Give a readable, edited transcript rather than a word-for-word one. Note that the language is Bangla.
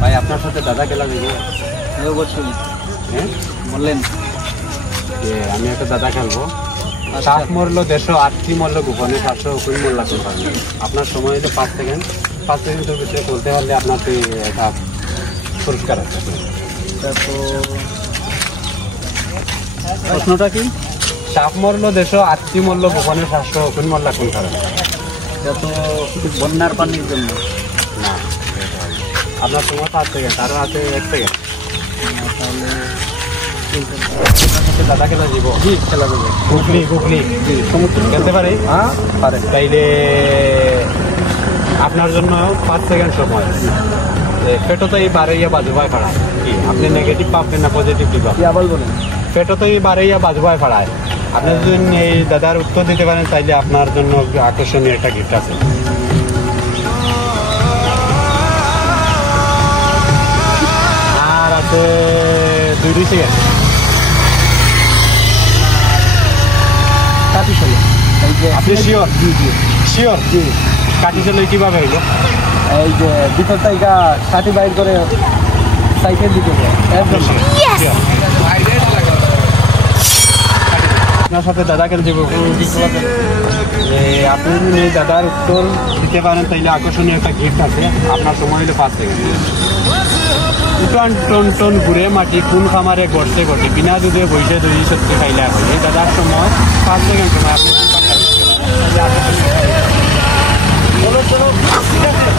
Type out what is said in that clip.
ভাই আপনার সাথে দাদা খেলা দেখি অবশ্যই। হ্যাঁ বললেন যে আমি একটা দাদা খেলবো। সাপ মরল 150, আটটি মরল গোপনে 700, কুড়ি মরলা কোন পারবে। আপনার সময় হলো 5 সেকেন্ড। 5 সেকেন্ডের ভিতরে চলতে পারলে আপনার তো একটা পুরস্কার আছে। তো প্রশ্নটা কি? সাপ মরল 150, আটটি মরল গোপনে 700, কুড়ি মরলা কোন কারণে? এটা তো বন্যার পানির জন্য। না, আপনার সময় 5 সেকেন্ড, আরও আছে 1 সেকেন্ড। তাহলে আপনার সাথে দাদা খেলা দিব। জি খেলা করবে। গুগলি জি সমস্ত খেলতে পারি? হ্যাঁ পারে। তাইলে আপনার জন্য 5 সেকেন্ড সময়। পেটো তো এই বারে ইয়া বাজু ভাই ফাড়ায় কি আপনি নেগেটিভ পাবেন না পজিটিভ দিবেন? কি আবার বলেন। পেটো তো এই বারে ইয়া বাজু ভাই ফাড়ায়। আপনি যদি এই দাদার উত্তর দিতে পারেন তাইলে আপনার জন্য আকর্ষণীয় একটা গিফট আছে। আর আছে 2 সেকেন্ড। কাটি চলে। এই যে আপনি শিওর? জি জি শিওর? জি। কাটি চলে কিভাবে হইলো? এই যে ভিতর থেকে কাটি বাইর করে সাইকেল দিতে যায় এর জন্য। আপনার সাথে দাদা খেলতে আপনি যদি দাদার উত্তর দিতে পারেন তাইলে আকর্ষণীয় একটা গিফট আছে। আপনার সময় হলো 5 সেকেন্ড। উঠান টন টন ঘুরে মাটি কোন খামারে গড়তে গড়তে বিনা দুধে বইসে দই সত্যি খাইলে আসে। এই দাদার সময় 5 সেকেন্ড সময় আপনি চলো চলো ঠিক আছে।